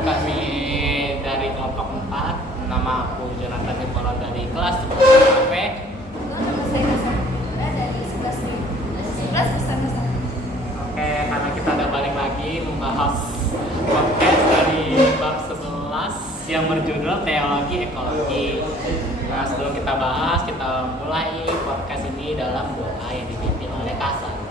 kami dari kelompok 4. Nama aku Jonathan Nikolon dari kelas 11 KP. Nama saya Nasa dari 11 bersama saya. Oke, karena kita udah balik lagi membahas podcast dari bab 11 yang berjudul Teologi Ekologi. Nah, sebelum kita bahas, kita mulai podcast ini dalam doa yang dipimpin oleh Cassandra.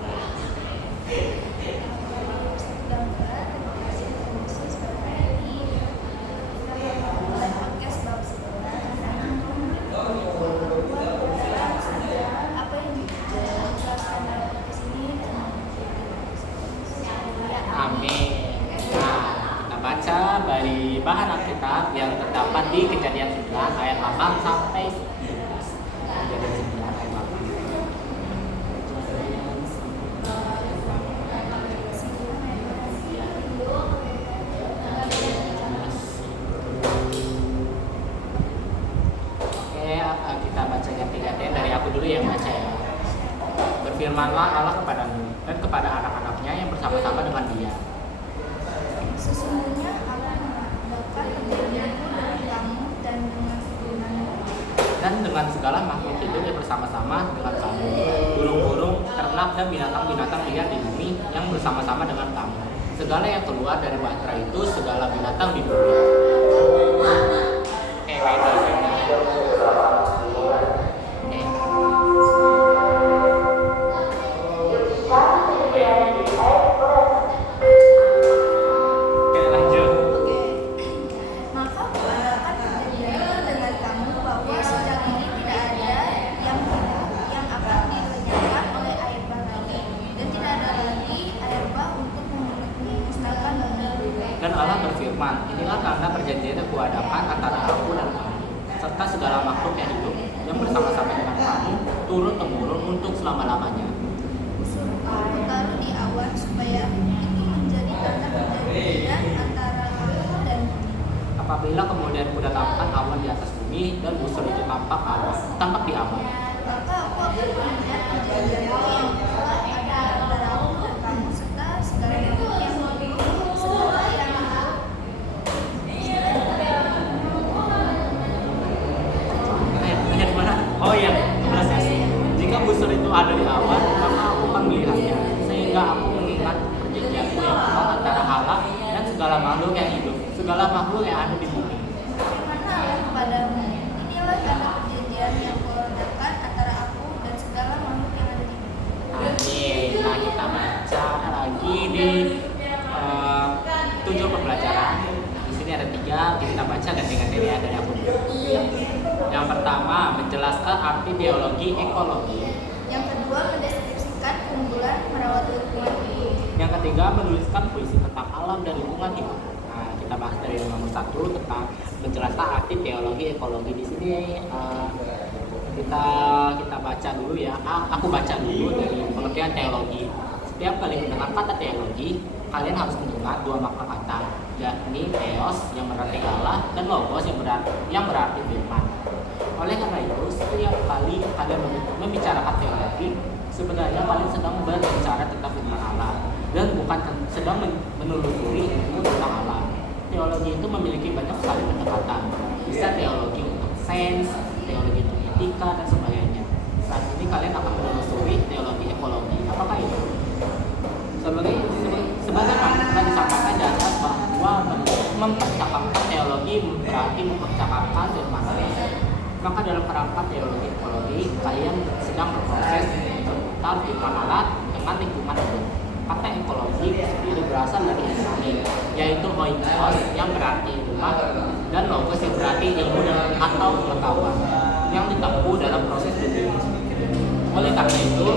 Amin. Nah, kita baca dari bahan Alkitab yang terdapat di Kejadian 9 ayat 8 sampai 11. Kejadian 9 ayat 8. Oke, kita baca yang 3 dari aku dulu yang baca ya. Berfirmanlah Allah kepadamu dan kepada anak-anaknya yang bersama-sama dengan dia. Sesungguhnya Allah mengadakan perjanjianku dengan kamu dan dengan firman-Mu. Dan dengan segala makhluk hidup yang bersama-sama dengan kamu, burung-burung, ternak dan binatang-binatang liar di bumi yang bersama-sama dengan kamu. Segala yang keluar dari bahtera itu, segala binatang di bumi. Maka kuadakan perjanjianku dengan kamu bahwa sejak ini tidak ada yang akan dilenyapkan oleh air bah lagi, dan tidak ada lagi air bah untuk memusnahkan bumi. Dan Allah berfirman, inilah tanda perjanjian yang kuadakan antara aku dan kamu, serta segala makhluk yang hidup yang bersama-sama dengan kamu, turun-temurun untuk selama-lamanya. Aku taruh di awan supaya itu menjadi tanda perjanjian antara aku dan bumi. Apabila kemudian kudatangkan awan di atas bumi dan busur itu tampak di awan, Maka aku akan mengingat perjanjianku yang telah ada antara aku dan kamu serta segala makhluk yang hidup, segala yang hidup. Ayat mana? Oh iya, 11 ya. Jika busur itu ada di awan, maka aku akan melihatnya, sehingga aku mengingat perjanjianku yang kekal antara Allah dan segala makhluk yang hidup, segala makhluk yang ada di bumi. Firman Allah kepadamu, inilah tanda perjanjian yang kuadakan antara aku dan segala makhluk yang ada di bumi. Amin. Nah, kita baca lagi di 7 pembelajaran. Di sini ada 3, kita baca ganti-ganti ya dari aku dulu. Yang pertama, menjelaskan arti teologi ekologi. Yang kedua, mendeskripsikan keunggulan merawat lingkungan hidup. Yang ketiga, menuliskan puisi tentang alam dan lingkungan hidup. Nah, kita bahas dari nomor 1 tentang menjelaskan arti teologi ekologi. Di sini kita baca dulu ya. Aku baca dulu dari pengertian teologi. Setiap kali mendengar kata teologi, kalian harus mendengar 2 makna kata, yakni theos yang berarti Allah dan logos yang berarti firman. Oleh karena itu, setiap kali kalian membicarakan teologi, sebenarnya kalian sedang berbicara tentang firman Allah dan bukan sedang menelusuri ilmu tentang Allah. Teologi itu memiliki banyak sekali pendekatan. Bisa teologi untuk sains, teologi untuk etika dan sebagainya. Saat ini kalian akan menelusuri teologi ekologi. Apakah itu? Sebagaimana telah disampaikan di atas bahwa mempercakapkan teologi berarti mempercakapkan firman Allah. Maka dalam kerangka teologi ekologi, kalian sedang berproses seputar firman Allah dengan lingkungan hidup. Kata ekologi sendiri berasal dari Yunani, yaitu oikos yang berarti rumah dan logos yang berarti ilmu atau pengetahuan yang ditempuh dalam proses hidup. Oleh karena itu,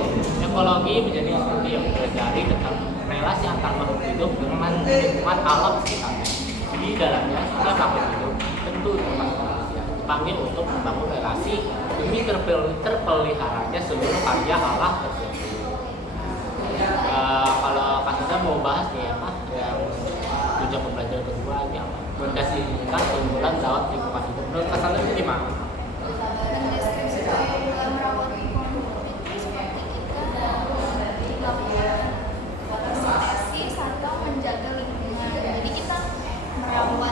ekologi menjadi studi yang mempelajari tentang relasi antar makhluk hidup dengan lingkungan alam sekitarnya. Di dalamnya, setiap makhluk hidup tentu termasuk manusia dipanggil untuk membangun relasi demi terpeliharanya seluruh karya Allah tersebut. Kalau Cassandra mau bahas nih apa yang 7 pembelajaran kedua ini apa? Mendeskripsikan keunggulan merawat lingkungan hidup. Menurut Cassandra ini gimana? Mendeskripsikan keunggulan merawat lingkungan hidup itu seperti kita melakukan fotosintesis atau menjaga lingkungan. Jadi kita merawat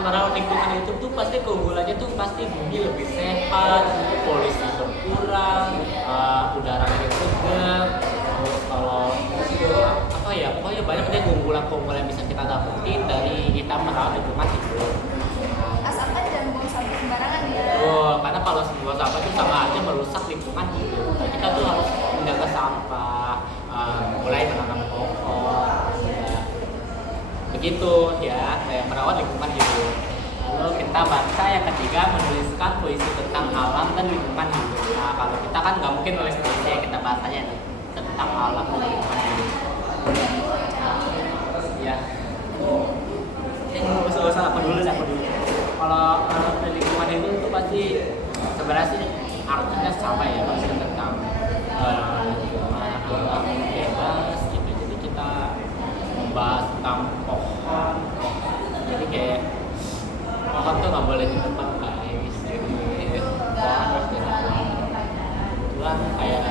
merawat lingkungan itu tuh pasti keunggulannya tuh pasti bumi lebih sehat, polusi berkurang, udara lebih segar. Terus kalau apa ya, pokoknya banyak deh keunggulan-keunggulan yang bisa kita dapetin dari kita merawat lingkungan hidup. Asalkan jangan buang sampah sembarangan ya. Karena kalau sebuah sampah itu sama aja merusak lingkungan hidup. Nah, kita tuh harus menjaga sampah, mulai menanam pohon, ya. Begitu ya, kayak merawat lingkungan hidup. Lalu kita baca yang ketiga, menuliskan puisi tentang alam dan lingkungan hidup. Nah, kalau kita kan nggak mungkin nulis puisi, ya kita bahasanya tentang alam dan lingkungan hidup. Ya. Nggak usah aku dulu. Kalau dari lingkungan hidup itu pasti sebenarnya sih artinya sama ya, masih tentang lingkungan alam bebas gitu. Jadi kita membahas tentang pohon. Jadi kayak pohon tuh nggak boleh ditebang guys. Jadi pohon harus ditebang. Kebetulan kayak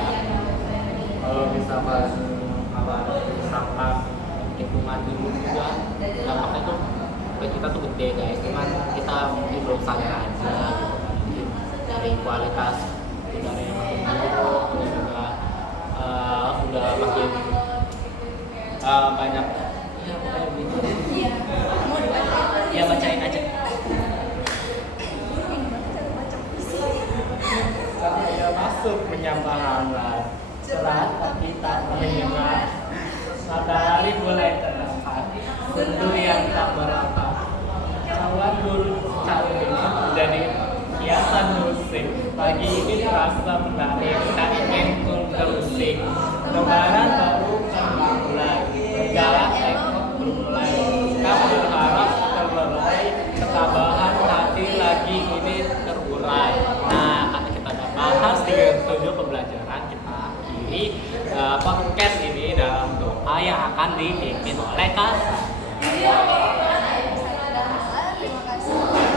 kalau misalkan sampah lingkungan hidup juga dampaknya tuh kita tuh gede guys, cuman kita mungkin belum sadar aja gitu. Dari kualitas udara yang makin buruk, terus juga udah makin banyak ya pokoknya gitu. Ya bacain aja. Saya masuk menyapa hangat, cerah tapi tak menyengat. Matahari mulai terangkat, sendu yang tak merata. Cawan burung cantik menjadi hiasan musik. Pagi ini terasa menarik, tak ingin ku terusik. Lebaran baru kan mulai, berjalan ekor bermulai. Kau berharap terlelai, ketabahan hati lagi ini terurai. Nah, karena kita udah bahas 37 pembelajaran, kita akhiri podcast ini dalam doa yang akan dipimpin oleh Kak. Terima kasih.